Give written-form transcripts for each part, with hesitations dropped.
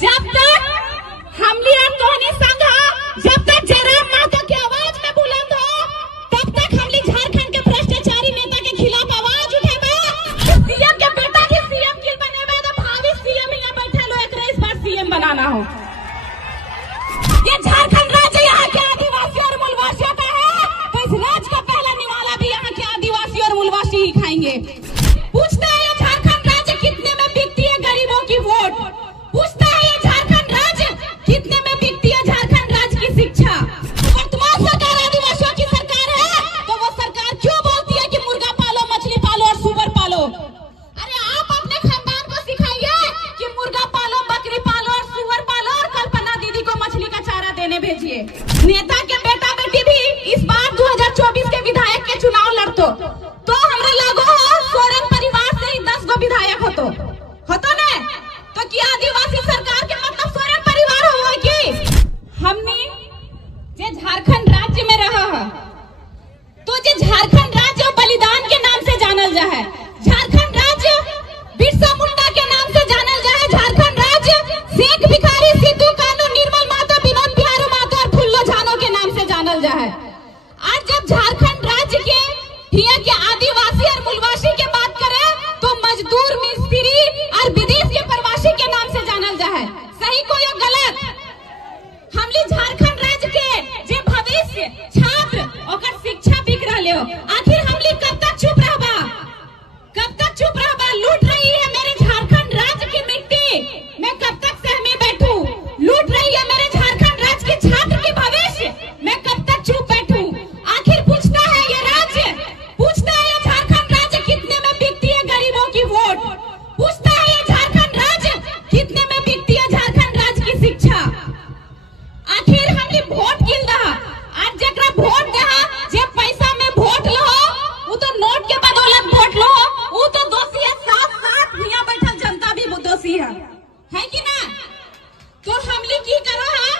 जब तक हमली तोहनी संघ जब तक जयराम महतो की आवाज में बुलंद हो तब तक हमली झारखंड के भ्रष्टाचारी नेता के खिलाफ आवाज उठेबे। सीएम के बेटा के सीएम किल बनेबे तो भावी सीएम यहाँ बैठे लो एकरा इस बार सीएम बनाना हो। ये झारखंड राज्य यहाँ के आदिवासी और मूलवासियों का है तो इस राज्य का पहला निवाला भी यहाँ के आदिवासी और मूलवासी ही खाएंगे। पूछता है ये झारखंड राज्य कितने में बिकती है गरीबों की वोट। पूछता है ये झारखंड राज्य कितने में बिकती है झारखंड राज्य की शिक्षा। वर्तमान सरकार आदिवासियों की सरकार है तो वो सरकार क्यों बोलती है कि मुर्गा पालो, मछली पालो और सुअर पालो। अरे आप अपने खानदान को सिखाइए कि मुर्गा पालो, बकरी पालो और सुअर पालो और कल्पना दीदी को मछली का चारा देने भेजिए। नेता के बेटा बेटी भी इस बार 2024 के विधायक के चुनाव लड़तो तो हमरा लागो सोरेन परिवार से ही 10 गो विधायक होतो ने तो कि आदिवासी सरकार के मतलब सोरेन परिवार हो कि हमने जे झारखंड राज्य में रहा है तो जे झारखंड राज्य बलिदान के नाम से जानल जा है। झारखंड राज्य बिरसा मुंडा के नाम से जानल जा है। झारखंड राज्य शेख भिखारी, सिद्धू कानू, निर्मल महतो, विनोद बिहारी महतो और फुल्लो झानो के नाम से जानल जा है। आज जब झारखंड राज्य के यहाँ के आदिवासी और मूलवासी के बात करें तो मजदूर, मिस्त्री और विदेश के प्रवासी के नाम से जानल जा है। सही को या गलत? हमली झारखंड राज्य के जे भविष्य छात्र ओकर शिक्षा बिक रहले हो। आखिर हमली कब तक चुप रहबा? कब तक चुप रहबा? लूट रही है मेरे झारखंड राज्य की मिट्टी, मैं कब तक सहमे बैठूं? लूट रही है मेरे झारखंड राज्य के छात्र की भविष्य, मैं कब तक चुप बैठूं? आखिर पूछता है ये राज्य, पूछता है ये झारखंड राज्य कितने में बिकती है गरीबों की वोट। पूछता है ये झारखंड राज्य कितने में बिकती है झारखंड राज्य की शिक्षा। आखिर हमने वोट गिन रहा, आज जकरा वोट दहा जे पैसा में वोट लो वो तो नोट के बदौलत वोट लो वो तो दोषी है। साथ साथ यहाँ बैठल जनता भी दोषी है कि ना? तो हमने की करो है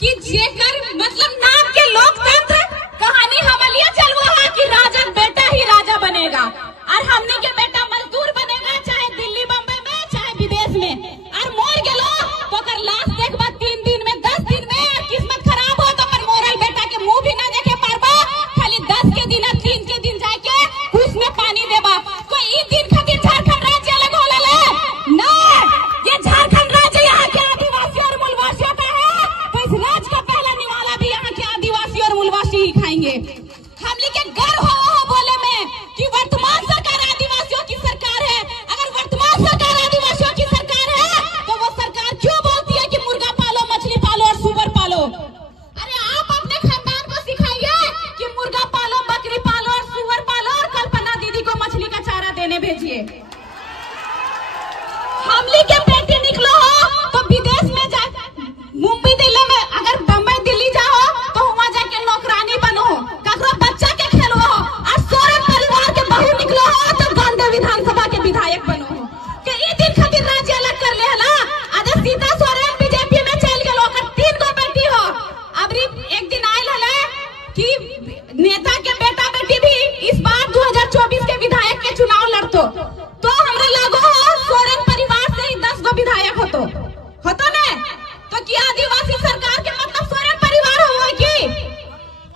कि जेकर मतलब नाम के लोकतंत्र कहानी हमलिया चलवा है कि राजा बेटा ही राजा बनेगा और हमने के बेटा मजदूर बनेगा, चाहे दिल्ली बम्बई में चाहे विदेश में। और मोर गेलो तो कर लाश देखबा 3 दिन में 10 दिन में, और किस्मत खराब हो तो कर मोरल बेटा के मुंह भी ना देखे पारबा, खाली 10 के दिन 3 के दिन जाके उसमें पानी देबा। कोई ई दिन खातिर झारखंड राज्य अलग होला ले ना। ये झारखंड राज्य यहाँ के आदिवासी और मूलवासियों का है तो इस राज्य का पहला निवाला भी यहाँ के आदिवासी और मूलवासी ही खाएंगे। हमली के गर्व हो बोले में कि वर्तमान सरकार आदिवासियों की सरकार है। अगर वर्तमान सरकार आदिवासियों की सरकार है तो वो सरकार क्यों बोलती है कि मुर्गा पालो, मछली पालो और सुअर पालो। अरे आप अपने खानदान को सिखाइए कि मुर्गा पालो, बकरी पालो और सुअर पालो और कल्पना दीदी को मछली का चारा देने भेजिए। हमली के बेटे निकलो हो तो विदेश में जा, मुंबई दिल्ली में, अगर बम्बई दिल्ली जाओ तो वहां जाके नौकरानी बनो, ककरो बच्चा के खेलो हो। और सोरेन परिवार के बहू निकलो हो तो गांधी विधानसभा के विधायक बनो हो। के ई दिन खातिर राज्य अलग कर ले हला। आज सीता सोरेन बीजेपी में चल गेलो, ओकर 3 गो बेटी हो। अबरी एक दिन आयल हला कि नेता के बेटा बेटी भी इस बार 2024 के विधायक के चुनाव लड़तो तो हमरा लागो सोरेन परिवार से ही 10 गो विधायक होतो ने तो कि आदिवासी सरकार के मतलब सोरेन परिवार हो कि?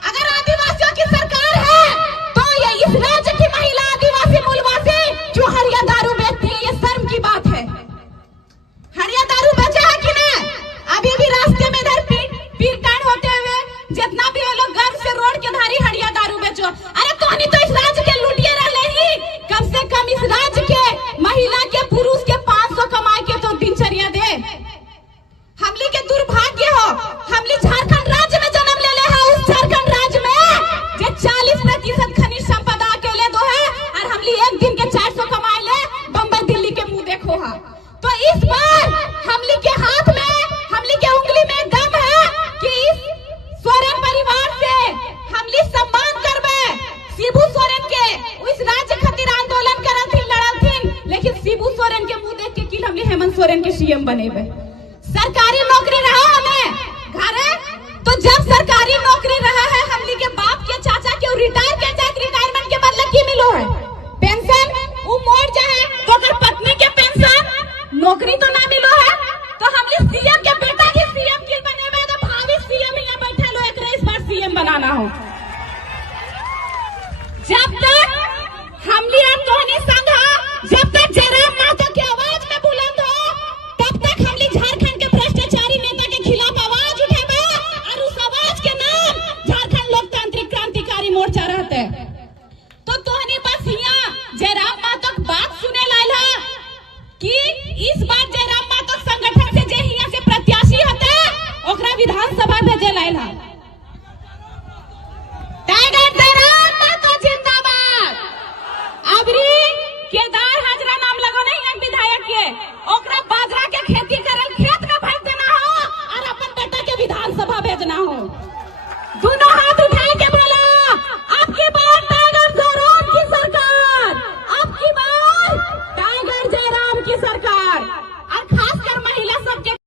अगर आदिवासियों की सरकार है तो ये इस राज्य की महिला आदिवासी मूलवासी जो हरिया दारू बेचती है, ये शर्म की बात है। हरिया दारू बेचा है कि नहीं? अभी भी रास्ते में इधर पीरकांड होते हुए जितना भी ये लोग गर्व से रोड के धारी हरिया दारू बेचो। अरे तोहनी तो इस राज्य के लुटिए रहे ही, कम से कम इस राज्य के महिला के पुरुष के 500 कमाए के तो दिनचर्या दे। हमली के दुर्भाग्य हो, हमली झारखंड राज्य में जन्म ले ले है, उस झारखंड राज्य में जे 40% खनिज संपदा अकेले दो है और हमली एक दिन के 400 कमाए ले बम्बई दिल्ली के मुंह देखो है। तो इस बार हमली के हाथ में, हमली के उंगली में दम है कि इस सोरेन परिवार से हमली सम्मान करबे। शिबू सोरेन के उस राज्य खातिर आंदोलन करथिन, लड़थिन, लेकिन शिबू सोरेन के मुंह देख के कि हमली हेमंत सोरेन के सीएम बनेबे। सरकारी नौकरी रहा हमें घरे तो जब सरकारी नौकरी रहा है हमली के बाप के चाचा के रिटायर के चाहे रिटायरमेंट के बदले की मिलो है पेंशन, वो मोड़ जाए तो अगर पत्नी के पेंशन नौकरी तो ना मिलो है तो हमली आयल है।